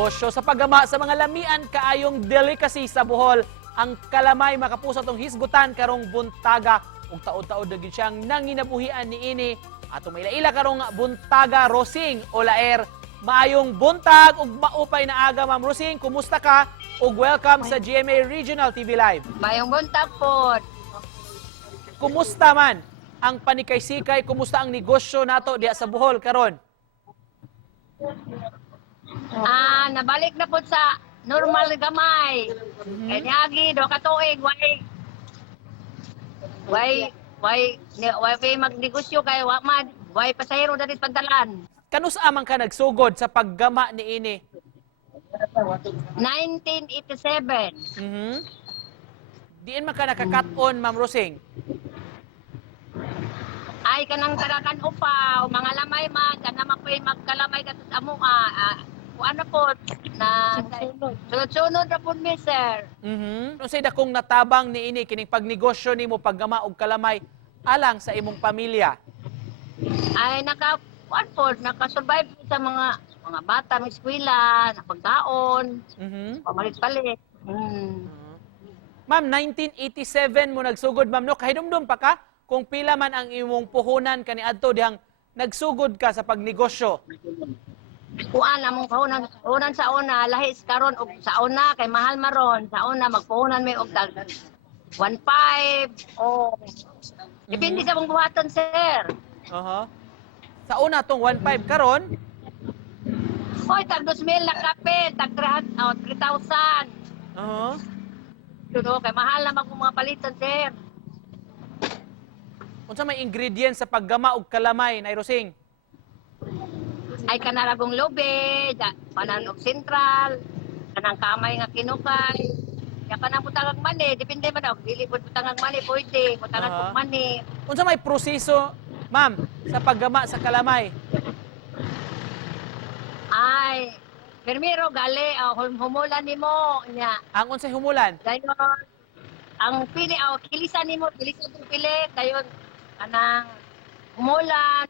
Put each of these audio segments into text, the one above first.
negosyo. Sa paggama sa mga lamian kaayong delicacy sa Bohol, ang kalamay makapusa tong hisgutan karong buntaga ug taod-taod na gyud siyang nanginabuhian niini atong maila-ila karong buntaga Rosing o laer. Maayong buntag ug maupay na aga, Ma'am Rosing. Kumusta ka? Ug welcome sa GMA Regional TV Live. Mayong buntag po. Kumusta man ang panikay-sikay? Kumusta ang negosyo nato diha sa Bohol karon? Nabalik na po sa normal gamay. Kanyagi do ka tuig way magnegosyo kay wa man way pasahero dali pantalan. Kanus amang ka nagsugod sa paggama niini? 1987. Diin man ka nakakat-on, Ma'am Rosing? Ay kanang tarakan upaw, mga lamay man, kana makoy magkalamay katus amo ano po na sunod na po mi sir. Unsay dakong natabang niini kining pagnegosyo nimo paggama og kalamay alang sa imong pamilya? Ay nakasurvive sa mga bata ng eskwela, na pagkaon, pamalit-palit. Ma'am, 1987 mo nagsugod, ma'am, no? Kahidumdum pa ka kung pila man ang imong puhunan kaniadto dihang nagsugod ka sa pagnegosyo. Kuan among puhunan sa una, lahis karon og sa una kay mahal maron, sa una magpuhunan mi og tag 1.5 o depende sa mong buhaton sir. Sa una tong 1.5 karon, Hoy, tag 2,000 na kapit, tag 3,000. Tudo kay mahal na mga palitan sir. unsa may ingredients sa paggama og kalamay, Nay Rosing? Ay kanaragong lobe, pananog sentral, kanang kamay nga kinukay. Ya kanang butangag mani, depende man og dili pud butangag mani pwede, butangan pud mani. Unsa may proseso, ma'am, sa paggama sa kalamay? Ay, primero gali humulan nimo nya. Ang unsay humulan? Dayon ang pili kilisan nimo, kilisan ng pili dayon kanang humulan,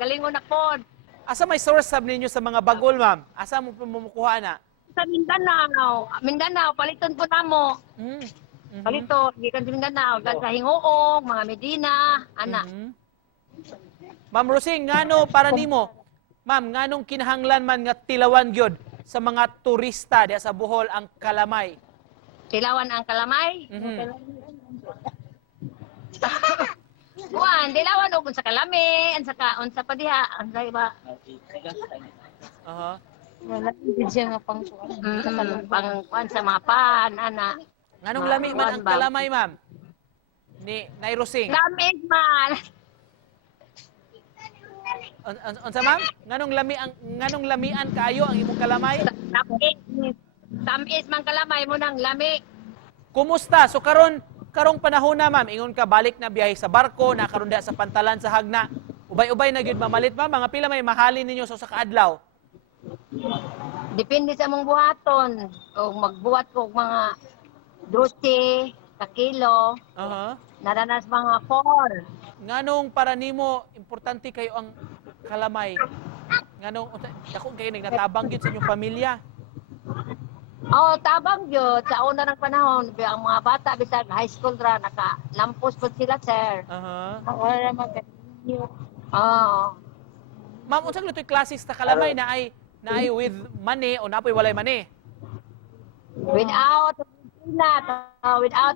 galingon na pod. Asa may source sab ninyo sa mga bagol, ma'am? Asa mo pumukuha na? Sa Mindanao, paliton po namo. Palito, gikan sa Mindanao, sa Hingoong, mga Medina, ana. Ma'am Rosing, ngano para nimo? Ma'am, nganong kinahanglan man nga tilawan gyud sa mga turista diha sa Bohol ang kalamay? Tilawan ang kalamay. Kuan, dilawan og sa kalami, unsa pa diha, unsa iba? Wala din siya nga pang Pang kuan sa mga pan, ana. Nganong lami man ang kalamay, ma'am? Ni Nay Rosing. Lamig man. Unsa ma'am? Nganong lamian kaayo ang imong kalamay? Tamis man kalamay mo nang lami. Kumusta? So karong panahon na, ma'am, ingon ka balik na biyahe sa barko, nakaron diha sa pantalan sa hagna. Ubay-ubay na gyud mamalit, ma'am. Mga pila may mahalin ninyo sa kaadlaw? Depende sa mong buhaton. Kung magbuhat ko og mga 12 ka kilo, naranas mga 4. Nganong para nimo importante kayo ang kalamay? Nganong dako kayo nagnatabang gyud sa inyong pamilya? Tabang gyud sa una ng panahon, ang mga bata bisag high school ra nakalampos pud sila sir. wala mag-continue. Ma'am, unsa gitoy klase sa kalamay na ay with money o napoy walay money? Without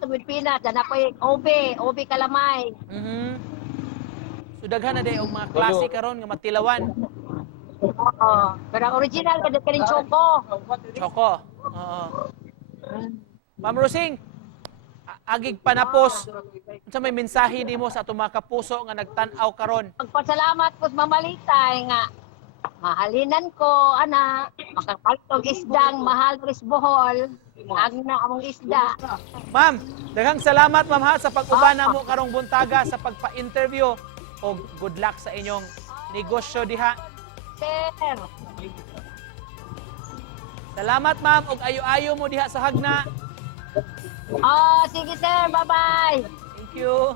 with peanut, na po OB kalamay. So daghan na day og mga klase karon nga matilawan. Pero ang original kada kanin choco. Choco. Ma'am Rosing, agig panapos, unsa may mensahe nimo sa atong mga kapuso nga nagtan-aw karon? Magpasalamat ko sa mamalitay nga mahalinan ko ana makapalit og isdang mahal ris Bohol. Agna among isda. Ma'am, daghang salamat, ma'am, ha, sa pag-ubana mo karong buntaga sa pagpa-interview o good luck sa inyong negosyo diha. Sir. Salamat, ma'am, og ayo-ayo mo diha sa hagna. Sige sir, bye-bye. Thank you.